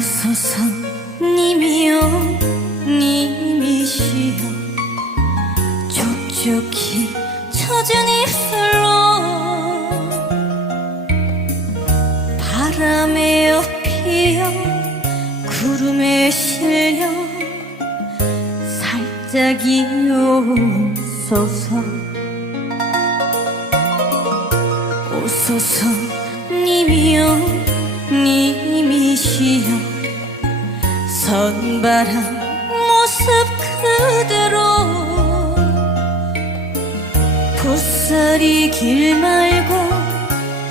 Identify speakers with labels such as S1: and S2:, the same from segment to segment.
S1: 어서서 님이여 님이시여. 촉촉히 쳐준 입술로 바람에 엎이여 구름에 실려 살짝이 오소서. 오소서 님이여 님이시여. 선바람 모습 그대로. 붓살이 길 말고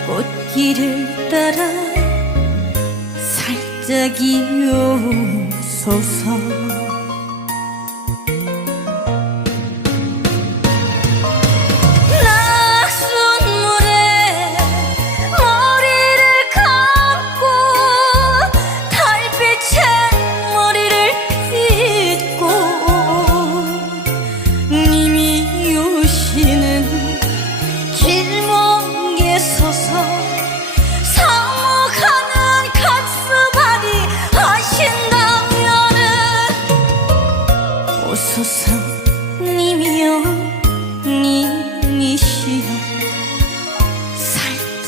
S1: 꽃길을 따라 살짝 이 오소서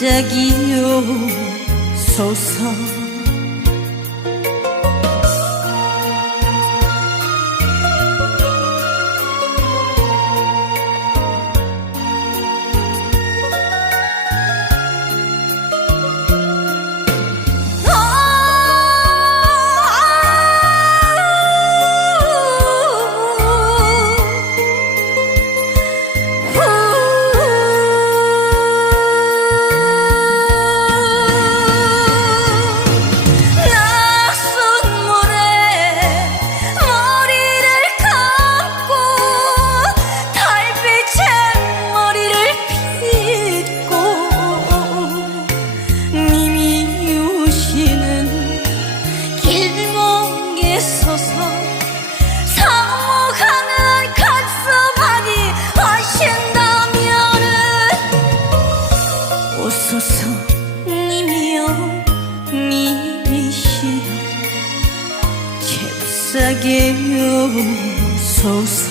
S1: 살짝이 오소서 길목에 서서 사모하는 가슴앓이 하신다면은 오소서 님이여 님이시여. 잽싸게 오소서